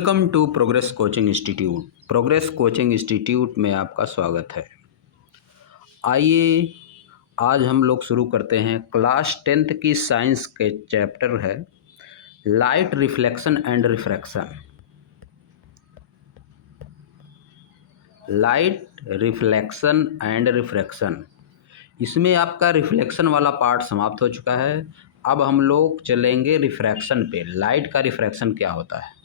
Welcome to progress coaching institute. Progress coaching institute में आपका स्वागत है। आइए आज हम लोग शुरू करते हैं। क्लास 10th की साइंस के चैप्टर है light reflection and refraction. Light reflection and refraction, इसमें आपका रिफ्लेक्शन वाला पार्ट समाप्त हो चुका है। अब हम लोग चलेंगे रिफ्रैक्शन पे। लाइट का रिफ्रैक्शन क्या होता है।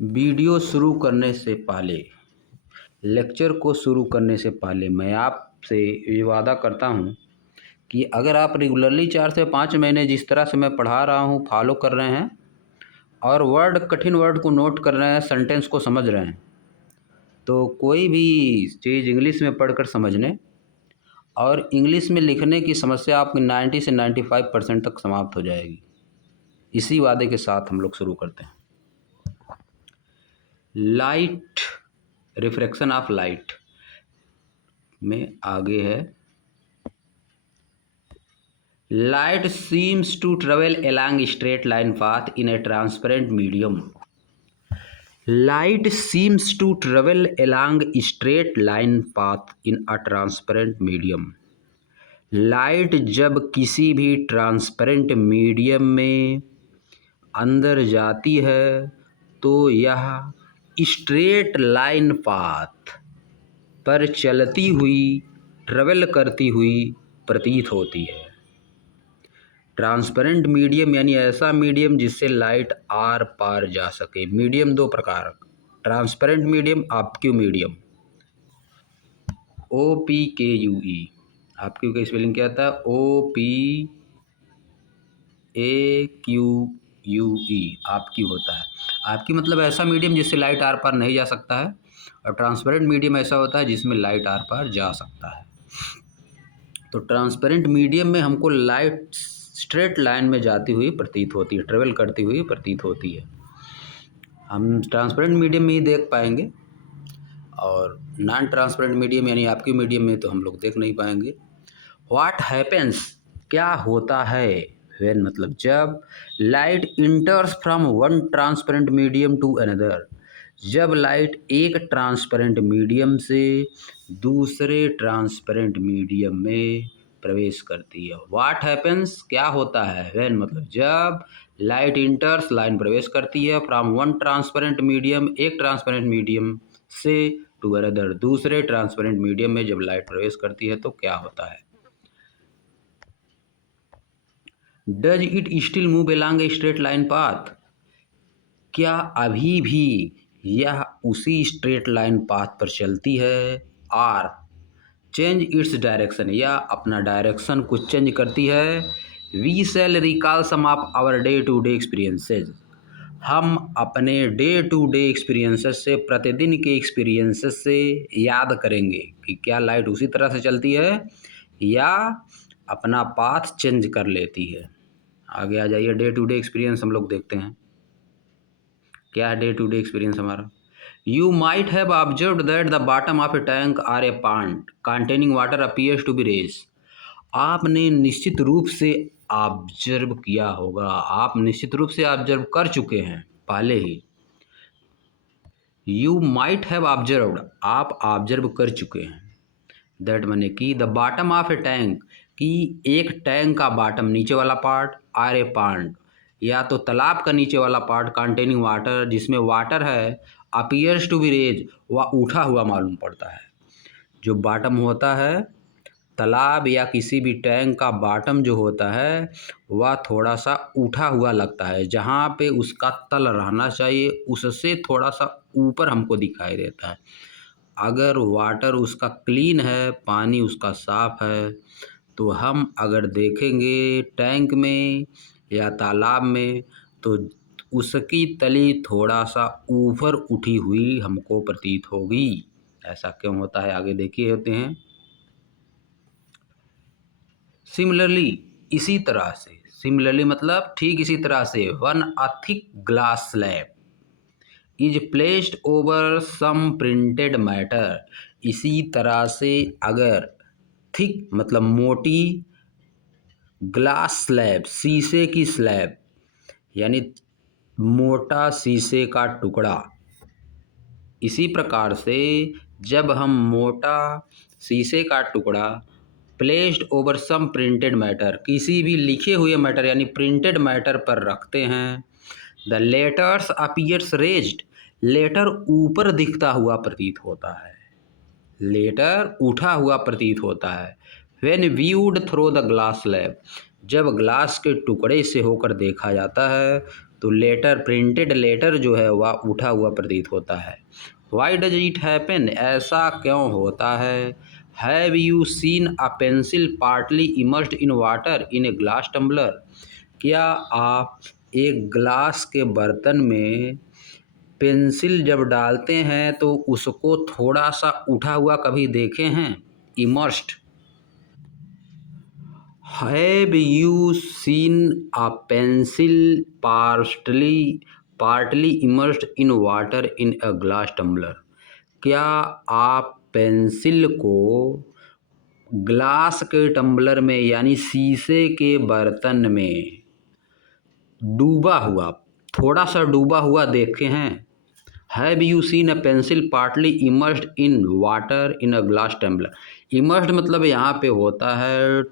वीडियो शुरू करने से पहले, लेक्चर को शुरू करने से पहले मैं आपसे ये वादा करता हूँ कि अगर आप रेगुलरली 4 से 5 महीने जिस तरह से मैं पढ़ा रहा हूँ फॉलो कर रहे हैं और कठिन वर्ड को नोट कर रहे हैं, सेंटेंस को समझ रहे हैं, तो कोई भी चीज़ इंग्लिश में पढ़कर समझने और इंग्लिश में लिखने की समस्या आपकी 90 से 95% तक समाप्त हो जाएगी। इसी वादे के साथ हम लोग शुरू करते हैं। लाइट, रिफ्रैक्शन ऑफ लाइट में आगे है, light seems to travel along straight line path in a transparent medium. Light seems to travel along straight line path in a transparent medium. Light जब किसी भी ट्रांसपेरेंट मीडियम में अंदर जाती है तो यह स्ट्रेट लाइन पाथ पर चलती हुई, ट्रेवल करती हुई प्रतीत होती है। ट्रांसपेरेंट मीडियम यानी ऐसा मीडियम जिससे लाइट आर पार जा सके। मीडियम दो प्रकार, transparent medium, optic medium. OPQUE, optic का स्पेलिंग क्या आता है? OPAQUE, ऑप्टिक होता है। ऑप्टिक मतलब ऐसा मीडियम जिससे लाइट आर पार नहीं जा सकता है, और ट्रांसपेरेंट मीडियम ऐसा होता है जिसमें लाइट आर पार जा सकता है। तो ट्रांसपेरेंट मीडियम में हमको लाइट स्ट्रेट लाइन में जाती हुई प्रतीत होती है, ट्रेवल करती हुई प्रतीत होती है। हम ट्रांसपेरेंट मीडियम में ही देख पाएंगे, और नॉन ट्रांसपेरेंट मीडियम यानी आपकी मीडियम में तो हम लोग देख नहीं पाएंगे। व्हाट हैपेंस, क्या होता है, व्हेन मतलब जब light enters from one transparent medium to another, जब लाइट एक ट्रांसपेरेंट मीडियम से दूसरे ट्रांसपेरेंट मीडियम में प्रवेश करती है। व्हाट हैपेंस, क्या होता है, व्हेन मतलब जब लाइट इंटर्स, लाइन प्रवेश करती है, फ्रॉम वन ट्रांसपेरेंट मीडियम, एक ट्रांसपेरेंट मीडियम से, टू अनदर, दूसरे ट्रांसपेरेंट मीडियम में जब लाइट प्रवेश करती है तो क्या होता है। Does it still move along a straight line path, क्या अभी भी यह उसी स्ट्रेट लाइन पाथ पर चलती है। आर चेंज इट्स डायरेक्शन, या अपना डायरेक्शन को चेंज करती है। We shall recall some of our day to day experiences, हम अपने डे टू डे एक्सपीरियंसेस से, प्रतिदिन के एक्सपीरियंसेस से याद करेंगे कि क्या लाइट उसी तरह से चलती है या अपना पाथ चेंज कर लेती है। आगे आ जाइए, डे टू डे एक्सपीरियंस हम लोग देखते हैं। क्या है डे टू डे एक्सपीरियंस हमारा। You might have observed that the bottom of a tank or a pond containing water appears to be raised, आपने निश्चित रूप से ऑब्जर्व किया होगा, आप निश्चित रूप से ऑब्जर्व कर चुके हैं पहले ही। यू माइट हैव ऑब्जर्व्ड, आप ऑब्जर्व कर चुके हैं। दैट माने कि the bottom of a tank, कि एक टैंक का बॉटम नीचे वाला पार्ट, आर ए पॉन्ड या तो तालाब का नीचे वाला पार्ट, कंटेनिंग वाटर जिसमें वाटर है, अपीयर्स टू बी रेज वह उठा हुआ मालूम पड़ता है। जो बॉटम होता है तालाब या किसी भी टैंक का बॉटम जो होता है वह थोड़ा सा उठा हुआ लगता है, जहाँ पे उसका तल रहना चाहिए उससे थोड़ा सा ऊपर हमको दिखाई देता है। अगर वाटर उसका क्लीन है, पानी उसका साफ है, तो हम अगर देखेंगे टैंक में या तालाब में तो उसकी तली थोड़ा सा ऊपर उठी हुई हमको प्रतीत होगी। ऐसा क्यों होता है, आगे देखिए होते हैं। सिमिलरली, इसी तरह से, सिमिलरली मतलब ठीक इसी तरह से, when a thick glass slab, is placed over some printed matter, इसी तरह से अगर थिक मतलब मोटी ग्लास स्लैब शीशे की स्लैब यानी मोटा शीशे का टुकड़ा, इसी प्रकार से जब हम मोटा शीशे का टुकड़ा placed over some printed matter किसी भी लिखे हुए मैटर यानी प्रिंटेड मैटर पर रखते हैं, the letters appears raised, letter ऊपर दिखता हुआ प्रतीत होता है, लेटर उठा हुआ प्रतीत होता है। When viewed through the glass slab, जब ग्लास के टुकड़े से होकर देखा जाता है तो लेटर प्रिंटेड लेटर जो है वह उठा हुआ प्रतीत होता है। वाई डज इट हैपन, ऐसा क्यों होता है। Have you seen a pencil partly immersed in water in a glass tumbler, क्या आप एक ग्लास के बर्तन में पेंसिल जब डालते हैं तो उसको थोड़ा सा उठा हुआ कभी देखे हैं, immersed. Have you seen a pencil partly immersed in water in a glass tumbler, क्या आप पेंसिल को ग्लास के टम्बलर में यानी शीशे के बर्तन में डूबा हुआ, थोड़ा सा डूबा हुआ देखे हैं। Have you seen a pencil partly immersed in water in a glass tumbler, immersed मतलब यहाँ पे होता है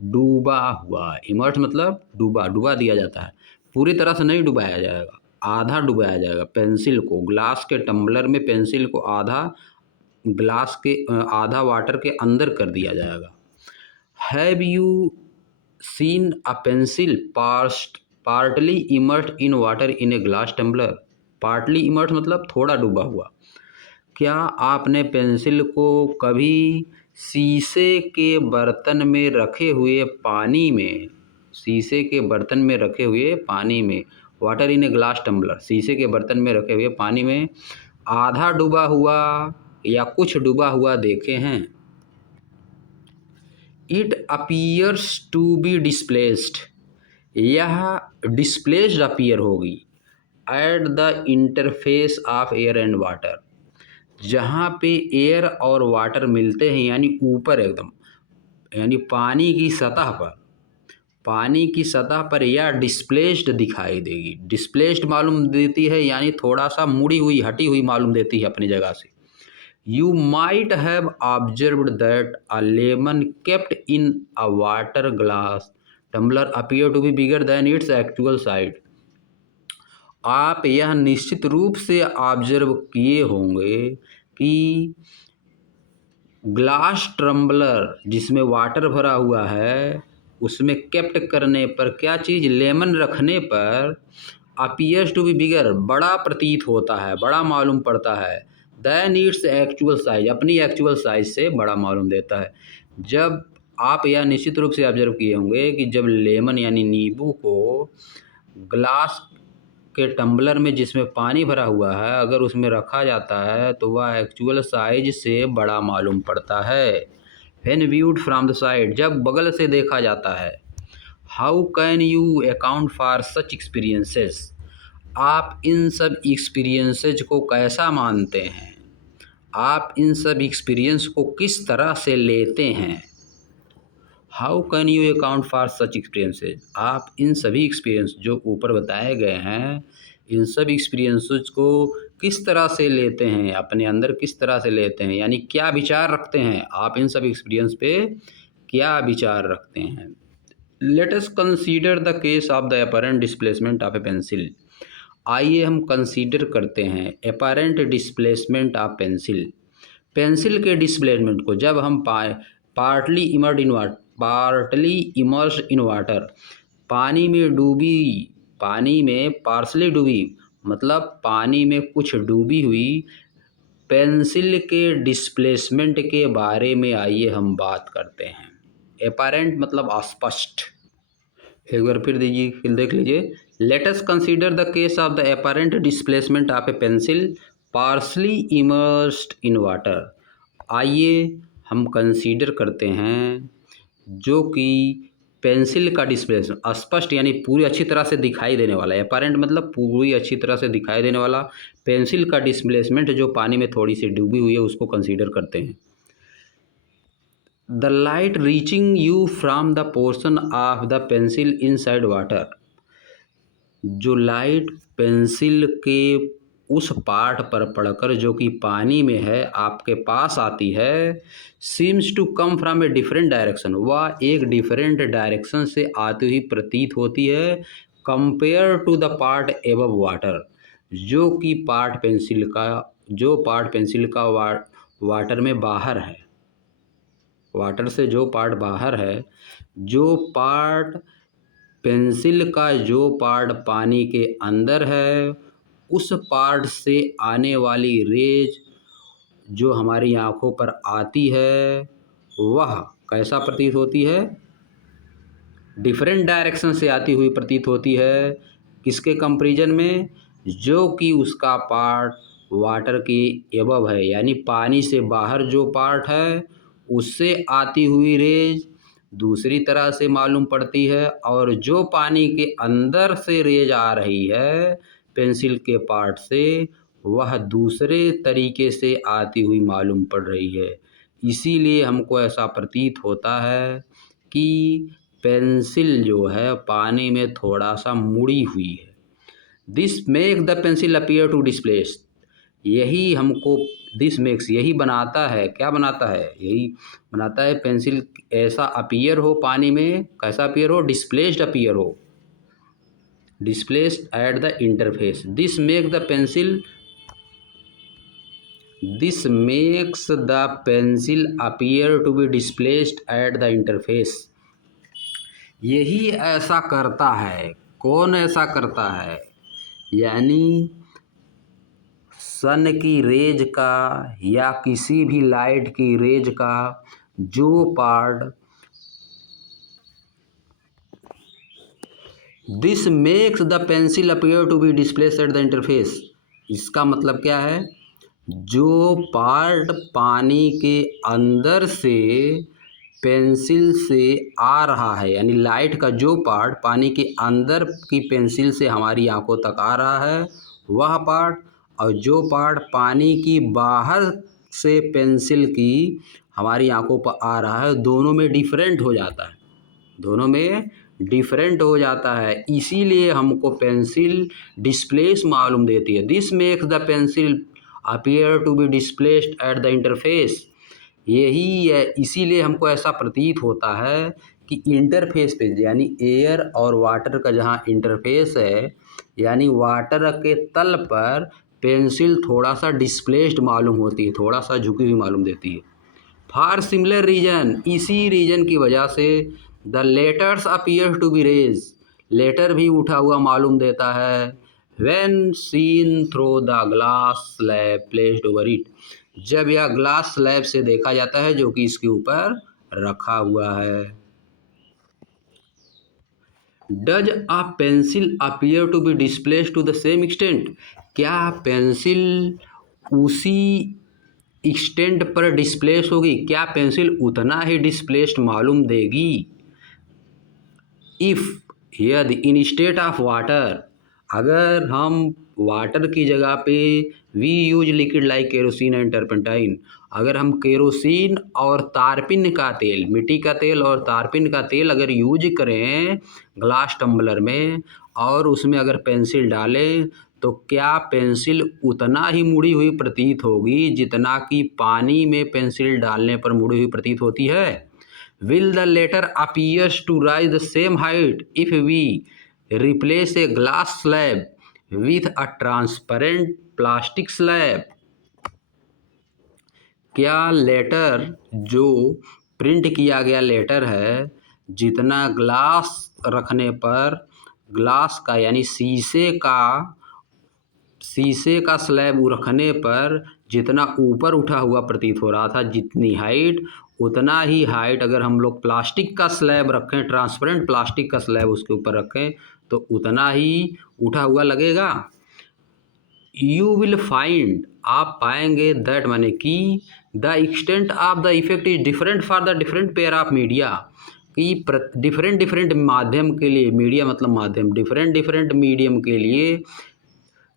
डूबा हुआ, इमर्स्ड मतलब डूबा, डूबा दिया जाता है, पूरी तरह से नहीं डुबाया जाएगा, आधा डुबाया जाएगा। पेंसिल को ग्लास के टम्बलर में पेंसिल को आधा ग्लास के आधा वाटर के अंदर कर दिया जाएगा। Have you seen a pencil partly immersed in water in a glass tumbler, partly immersed मतलब थोड़ा डूबा हुआ, क्या आपने पेंसिल को कभी शीशे के बर्तन में रखे हुए पानी में, शीशे के बर्तन में रखे हुए पानी में, water in a glass tumbler, शीशे के बर्तन में रखे हुए पानी में आधा डूबा हुआ या कुछ डूबा हुआ देखे हैं। It appears to be displaced, यह डिस्प्लेस्ड अपीयर होगी at the interface of air and water, जहाँ पे एयर और वाटर मिलते हैं यानी ऊपर एकदम, यानी पानी की सतह पर, पानी की सतह पर यह डिस्प्लेस्ड दिखाई देगी। डिस्प्लेस्ड मालूम देती है यानी थोड़ा सा मुड़ी हुई हटी हुई मालूम देती है अपनी जगह से। You might have observed that a lemon kept in a water glass tumbler appear to be bigger than its actual size, आप यह निश्चित रूप से ऑब्जर्व किए होंगे कि ग्लास टम्बलर जिसमें वाटर भरा हुआ है उसमें केप्ट करने पर क्या चीज़, लेमन रखने पर अपीयर्स टू बी बिगर, बड़ा प्रतीत होता है, बड़ा मालूम पड़ता है, दैन इट्स एक्चुअल साइज, अपनी एक्चुअल साइज से बड़ा मालूम देता है। जब आप यह निश्चित रूप से ऑब्जर्व किए होंगे कि जब लेमन यानी नींबू को ग्लास के टम्बलर में जिसमें पानी भरा हुआ है अगर उसमें रखा जाता है तो वह एक्चुअल साइज से बड़ा मालूम पड़ता है। When viewed from the side, जब बगल से देखा जाता है। How can you account for such experiences, आप इन सब एक्सपीरियंसेस को कैसा मानते हैं, आप इन सब एक्सपीरियंस को किस तरह से लेते हैं। How can you account for such experiences, आप इन सभी एक्सपीरियंस जो ऊपर बताए गए हैं इन सब एक्सपीरियंसेस को किस तरह से लेते हैं, अपने अंदर किस तरह से लेते हैं, यानी क्या विचार रखते हैं, आप इन सब एक्सपीरियंस पे क्या विचार रखते हैं। Let us consider the case of the apparent displacement of a pencil, आइए हम कंसीडर करते हैं apparent displacement of pencil, pencil के डिस्प्लेसमेंट को जब हम पार्टली इमर्स्ड इन वाटर, पानी में डूबी, पानी में पार्सली डूबी मतलब पानी में कुछ डूबी हुई पेंसिल के डिस्प्लेसमेंट के बारे में आइए हम बात करते हैं। अपरेंट मतलब अस्पष्ट, एक बार फिर दीजिए, फिर देख लीजिए। Let us consider the case of the apparent displacement of a pencil partly immersed in water, आइए हम कंसीडर करते हैं जो कि पेंसिल का डिस्प्लेसमेंट स्पष्ट यानी पूरी अच्छी तरह से दिखाई देने वाला, एपारेंट मतलब पूरी अच्छी तरह से दिखाई देने वाला। पेंसिल का डिस्प्लेसमेंट जो पानी में थोड़ी सी डूबी हुई है उसको कंसीडर करते हैं। The light reaching you from the portion of the pencil inside water, जो लाइट पेंसिल के उस पार्ट पर पड़कर जो कि पानी में है आपके पास आती है, seems to come from a different direction, वह एक डिफरेंट डायरेक्शन से आती हुई प्रतीत होती है compare to the part above water, जो कि पार्ट पेंसिल का वाटर में बाहर है, वाटर से जो पार्ट बाहर है, जो पार्ट पेंसिल का जो पार्ट पानी के अंदर है, उस पार्ट से आने वाली रेज जो हमारी आँखों पर आती है वह कैसा प्रतीत होती है, डिफरेंट डायरेक्शन से आती हुई प्रतीत होती है। किसके कंपैरिजन में, जो कि उसका पार्ट वाटर के एबव है, यानी पानी से बाहर जो पार्ट है उससे आती हुई रेज दूसरी तरह से मालूम पड़ती है, और जो पानी के अंदर से रेज आ रही है पेंसिल के पार्ट से वह दूसरे तरीके से आती हुई मालूम पड़ रही है। इसीलिए हमको ऐसा प्रतीत होता है कि पेंसिल जो है पानी में थोड़ा सा मुड़ी हुई है। This make the pencil appear to displaced, यही हमको दिस मेक्स यही बनाता है, क्या बनाता है, यही बनाता है पेंसिल ऐसा अपीयर हो पानी में, कैसा अपीयर हो, डिस्प्लेस्ड अपीयर हो, displaced at the interface. This makes the pencil appear to be displaced at the interface, यही ऐसा करता है। कौन ऐसा करता है, यानी सन की रेज का या किसी भी लाइट की रेज का जो part, this makes the pencil appear to be displaced at the interface, इसका मतलब क्या है, जो पार्ट पानी के अंदर से पेंसिल से आ रहा है, यानी लाइट का जो पार्ट पानी के अंदर की पेंसिल से हमारी आंखों तक आ रहा है वह पार्ट, और जो पार्ट पानी की बाहर से पेंसिल की हमारी आंखों पर आ रहा है, दोनों में डिफरेंट हो जाता है, दोनों में डिफरेंट हो जाता है। इसीलिए हमको पेंसिल डिस्प्लेस मालूम देती है। This makes the pencil appear to be displaced at the interface, यही है, इसीलिए हमको ऐसा प्रतीत होता है कि इंटरफेस पे, यानी एयर और वाटर का जहाँ इंटरफेस है, यानी वाटर के तल पर पेंसिल थोड़ा सा डिस्प्लेस्ड मालूम होती है, थोड़ा सा झुकी हुई मालूम देती है। फॉर सिमिलर रीजन, इसी रीजन की वजह से the letters appear to be raised, letter भी उठा हुआ मालूम देता है when seen through the glass slab placed over it, जब यह ग्लास स्लैब से देखा जाता है जो कि इसके ऊपर रखा हुआ है। Does a pencil appear to be displaced to the same extent, क्या पेंसिल उसी एक्सटेंट पर डिस्प्लेस होगी, क्या पेंसिल उतना ही डिस्प्लेस्ड मालूम देगी, इफ़ यदि इन स्टेट ऑफ वाटर, अगर हम वाटर की जगह पे we use liquid like kerosene and turpentine, अगर हम केरोसिन और तारपिन का तेल, मिट्टी का तेल और तारपिन का तेल अगर यूज करें ग्लास टम्बलर में और उसमें अगर पेंसिल डालें, तो क्या पेंसिल उतना ही मुड़ी हुई प्रतीत होगी जितना कि पानी में पेंसिल डालने पर मुड़ी हुई प्रतीत होती है। Will the latter appears to rise the same height if we replace a glass slab with a transparent plastic slab, क्या लेटर जो प्रिंट किया गया लेटर है जितना ग्लास रखने पर, ग्लास का यानी शीशे का स्लैब रखने पर जितना ऊपर उठा हुआ प्रतीत हो रहा था, जितनी हाइट, उतना ही हाइट अगर हम लोग प्लास्टिक का स्लैब रखें, ट्रांसपेरेंट प्लास्टिक का स्लैब उसके ऊपर रखें तो उतना ही उठा हुआ लगेगा। यू विल फाइंड, आप पाएंगे, दैट माने कि the extent of the effect is different for the different pair of media, कि डिफरेंट डिफरेंट माध्यम के लिए, मीडिया मतलब माध्यम, डिफरेंट डिफरेंट मीडियम के लिए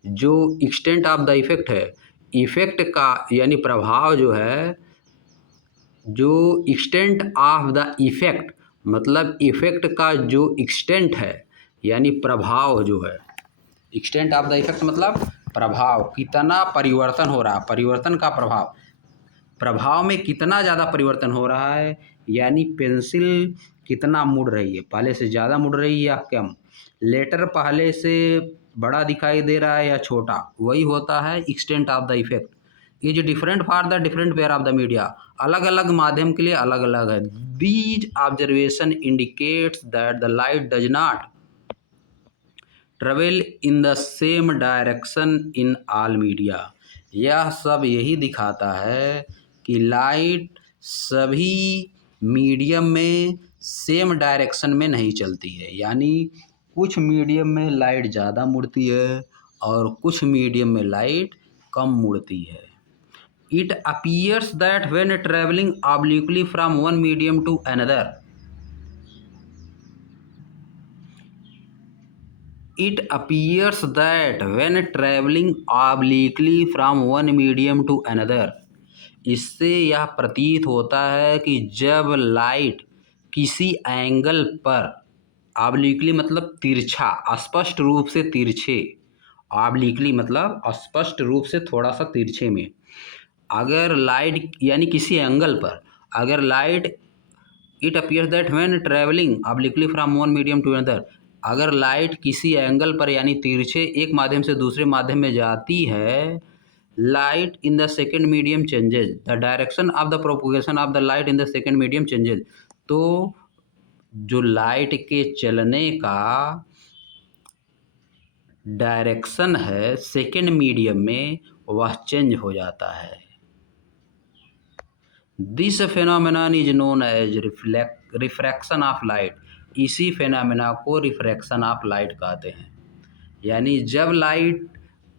जो एक्सटेंट ऑफ द इफेक्ट है, इफेक्ट का यानी प्रभाव जो है, जो एक्सटेंट ऑफ द इफेक्ट मतलब इफेक्ट का जो एक्सटेंट है यानी प्रभाव जो है, एक्सटेंट ऑफ द इफेक्ट मतलब प्रभाव, कितना परिवर्तन हो रहा है, परिवर्तन का प्रभाव, प्रभाव में कितना ज़्यादा परिवर्तन हो रहा है, यानी पेंसिल कितना मुड़ रही है, पहले से ज़्यादा मुड़ रही है या कम, लेटर पहले से बड़ा दिखाई दे रहा है या छोटा, वही होता है एक्सटेंट ऑफ द इफेक्ट। ये जो different for the different pair of the media, अलग अलग माध्यम के लिए अलग अलग है। These observation indicates that the light does not travel in the same direction in all media. यह सब यही दिखाता है कि लाइट सभी मीडियम में सेम डायरेक्शन में नहीं चलती है, यानी कुछ मीडियम में लाइट ज़्यादा मुड़ती है और कुछ मीडियम में लाइट कम मुड़ती है। It appears that when travelling obliquely from one medium to another, it appears that when traveling obliquely from one medium to another, इससे यह प्रतीत होता है कि जब लाइट किसी एंगल पर, ऑब्लिकली मतलब तिरछा, स्पष्ट रूप से तिरछे, ऑब्लिकली मतलब स्पष्ट रूप से थोड़ा सा तिरछे में, अगर लाइट यानी किसी एंगल पर अगर light, it appears that when travelling obliquely from one medium to another, अगर लाइट किसी एंगल पर यानी तिरछे एक माध्यम से दूसरे माध्यम में जाती है, light in the second medium changes, the direction of the propagation of the light in the second medium changes. तो जो लाइट के चलने का डायरेक्शन है सेकेंड मीडियम में वह चेंज हो जाता है। This phenomenon is known as refraction of light. इसी फेनोमेना को रिफ्रैक्शन ऑफ लाइट कहते हैं। यानी जब लाइट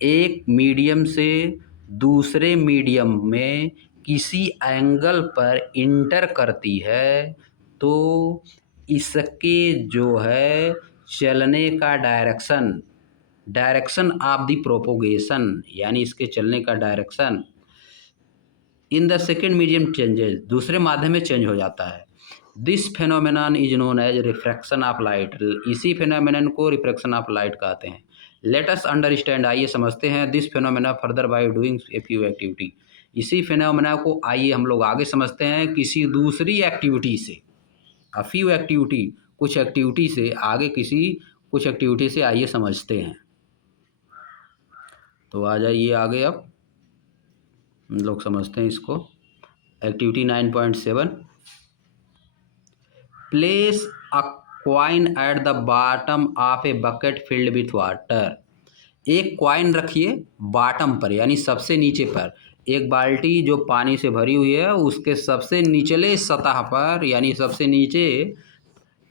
एक मीडियम से दूसरे मीडियम में किसी एंगल पर इंटर करती है तो इसके जो है चलने का डायरेक्शन ऑफ द प्रोपोगेशन, यानी इसके चलने का direction in the second medium changes, दूसरे माध्यम में चेंज हो जाता है। This phenomenon is known as refraction of light. इसी फेनोमेनन को रिफ्रैक्शन ऑफ लाइट कहते हैं। लेट अस अंडरस्टैंड, आइए समझते हैं this phenomena further by doing a few activity. इसी फेनोमेना को आइए हम लोग आगे समझते हैं किसी दूसरी एक्टिविटी से। अ फ्यू एक्टिविटी, कुछ एक्टिविटी से आगे, कुछ एक्टिविटी से आइए समझते हैं। तो आ जाइए आगे, अब हम लोग समझते हैं इसको। Activity 9.7, place a coin at the bottom of a bucket filled with water. एक क्वाइन रखिए बॉटम पर यानी सबसे नीचे पर, एक बाल्टी जो पानी से भरी हुई है उसके सबसे निचले सतह पर यानी सबसे नीचे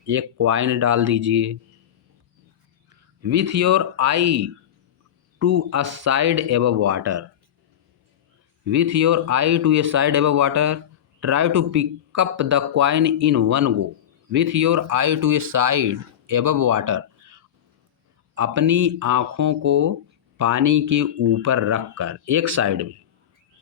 एक क्वाइन डाल दीजिए। With your eye to a side above water, with your eye to a side above water, try to pick up the coin in one go. With your eye to a side above water, अपनी आँखों को पानी के ऊपर रखकर एक side में,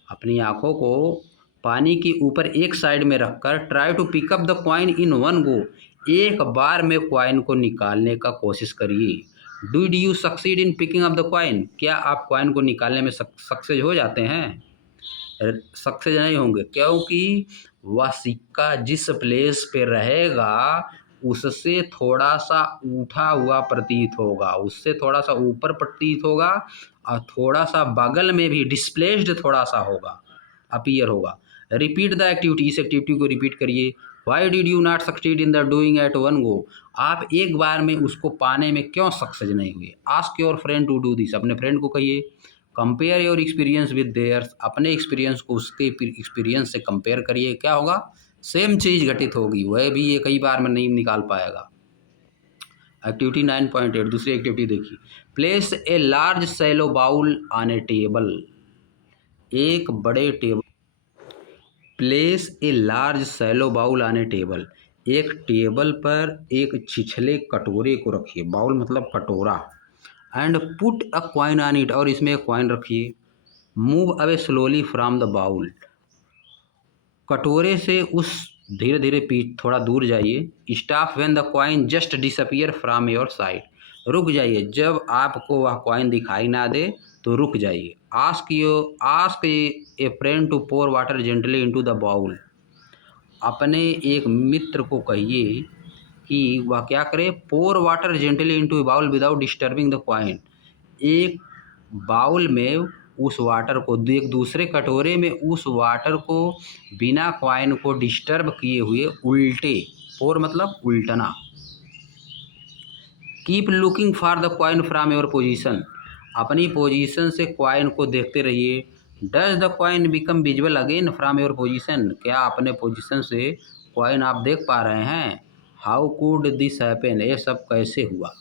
अपनी आँखों को पानी के ऊपर एक साइड में रखकर try to pick up the coin in one go, एक बार में कॉइन को निकालने का कोशिश करिए। Did you succeed in picking up the coin, क्या आप कॉइन को निकालने में सक्सेस हो जाते हैं? सक्सेस नहीं होंगे, क्योंकि वह सिक्का जिस प्लेस पे रहेगा उससे थोड़ा सा उठा हुआ प्रतीत होगा, उससे थोड़ा सा ऊपर प्रतीत होगा और थोड़ा सा बगल में भी डिस्प्लेस्ड थोड़ा सा होगा, अपीयर होगा। रिपीट द एक्टिविटी, इस एक्टिविटी को रिपीट करिए। Why did you not succeed in the doing at one go, आप एक बार में उसको पाने में क्यों सक्सेस नहीं हुए? Ask your friend to do this, अपने फ्रेंड को कहिए। Compare your experience with theirs, अपने एक्सपीरियंस को उसके एक्सपीरियंस से कंपेयर करिए, क्या होगा? सेम चीज़ घटित होगी, वह भी ये कई बार में नहीं निकाल पाएगा। एक्टिविटी 9.8, दूसरी एक्टिविटी देखिए। Place a large shallow bowl on a table, एक बड़े table, place a large shallow bowl on a table, एक टेबल पर एक छिछले कटोरे को रखिए, बाउल मतलब कटोरा, and put a coin on it, और इसमें एक कॉइन रखिए। Move away slowly from the bowl, कटोरे से उस धीरे धीरे थोड़ा दूर जाइए। Stop when the coin just disappear from your sight, रुक जाइए जब आपको वह कॉइन दिखाई ना दे तो रुक जाइए। Ask a friend to pour water gently into the bowl, अपने एक मित्र को कहिए कि वह क्या करे, pour water gently into bowl without disturbing the coin, एक बाउल में उस वाटर को, एक दूसरे कटोरे में उस वाटर को बिना कॉइन को डिस्टर्ब किए हुए उल्टे, पोर मतलब उल्टना। Keep looking for the coin from your position, अपनी पोजीशन से कॉइन को देखते रहिए। Does the coin become visible again from your position, क्या अपने पोजीशन से कॉइन आप देख पा रहे हैं। हाउ कुड दिस हैपन, ये सब कैसे हुआ।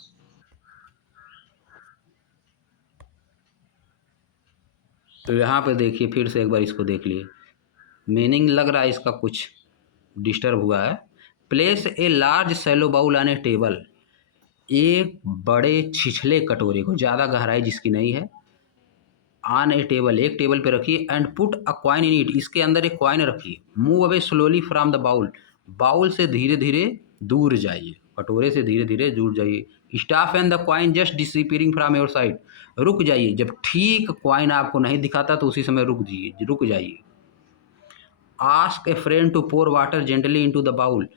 तो यहाँ पे देखिए, फिर से एक बार इसको देख लिए, मीनिंग लग रहा है इसका कुछ डिस्टर्ब हुआ है। Place a large shallow bowl on a table, एक बड़े छिछले कटोरे को, ज़्यादा गहराई जिसकी नहीं है, ऑन ए टेबल, एक टेबल पे रखिए। And put a coin in it, इसके अंदर एक कॉइन रखिए। Move away slowly from the bowl, bowl से धीरे धीरे दूर जाइए, कटोरे से धीरे धीरे दूर जाइए। Stop and the coin just disappearing from your sight, रुक जाइए जब ठीक कॉइन आपको नहीं दिखाता तो उसी समय रुक जाइए। Ask a friend to pour water gently into the bowl,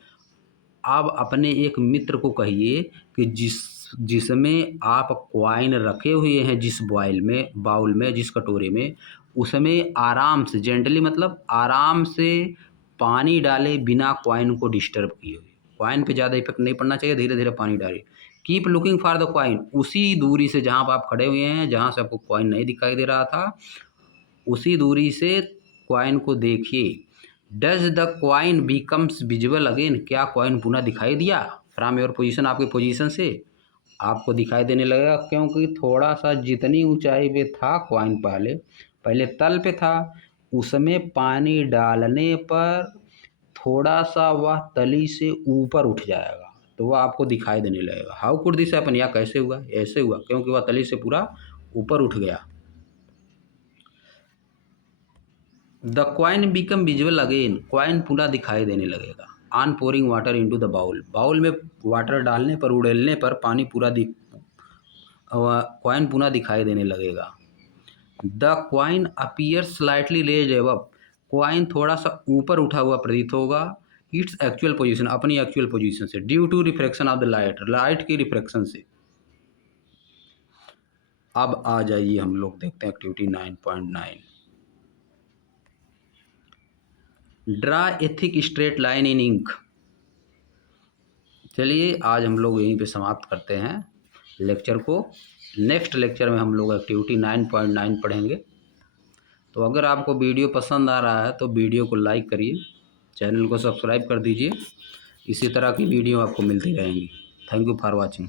अब अपने एक मित्र को कहिए कि जिसमें आप कॉइन रखे हुए हैं, जिस बाउल में जिस कटोरे में, उसमें आराम से, जेंटली मतलब आराम से पानी डाले बिना कॉइन को डिस्टर्ब किए हुए। कॉइन पे ज़्यादा इफेक्ट नहीं पड़ना चाहिए, धीरे धीरे पानी डालिए। Keep looking for the coin, उसी दूरी से जहाँ पर आप खड़े हुए हैं, जहाँ से आपको कॉइन नहीं दिखाई दे रहा था, उसी दूरी से कॉइन को देखिए। Does the coin becomes visible again, क्या कॉइन पुनः दिखाई दिया फ्रॉम योर पोजीशन, आपके पोजीशन से आपको दिखाई देने लगेगा, क्योंकि थोड़ा सा जितनी ऊंचाई पे था कॉइन, पहले तल पे था, उसमें पानी डालने पर थोड़ा सा वह तली से ऊपर उठ जाएगा तो वह आपको दिखाई देने लगेगा। हाउ कुड दिस हैपन, या कैसे हुआ, ऐसे हुआ क्योंकि वह तली से पूरा ऊपर उठ गया। The coin become visible again, coin पुनः दिखाई देने लगेगा। On pouring water into the bowl, bowl में वाटर डालने पर, उड़ेलने पर पानी कॉइन पुनः दिखाई देने लगेगा। The coin appear slightly raised above, coin थोड़ा सा ऊपर उठा हुआ प्रतीत होगा। इट्स एक्चुअल पोजीशन, अपनी एक्चुअल पोजीशन से, due to refraction of the light, light की रिफ्रैक्शन से। अब आ जाइए, हम लोग देखते हैं activity 9.9, draw a thick straight line in ink. चलिए आज हम लोग यहीं पे समाप्त करते हैं लेक्चर को। नेक्स्ट लेक्चर में हम लोग एक्टिविटी 9.9 पढ़ेंगे। तो अगर आपको वीडियो पसंद आ रहा है तो वीडियो को लाइक करिए, चैनल को सब्सक्राइब कर दीजिए, इसी तरह की वीडियो आपको मिलती रहेंगी। Thank you for watching.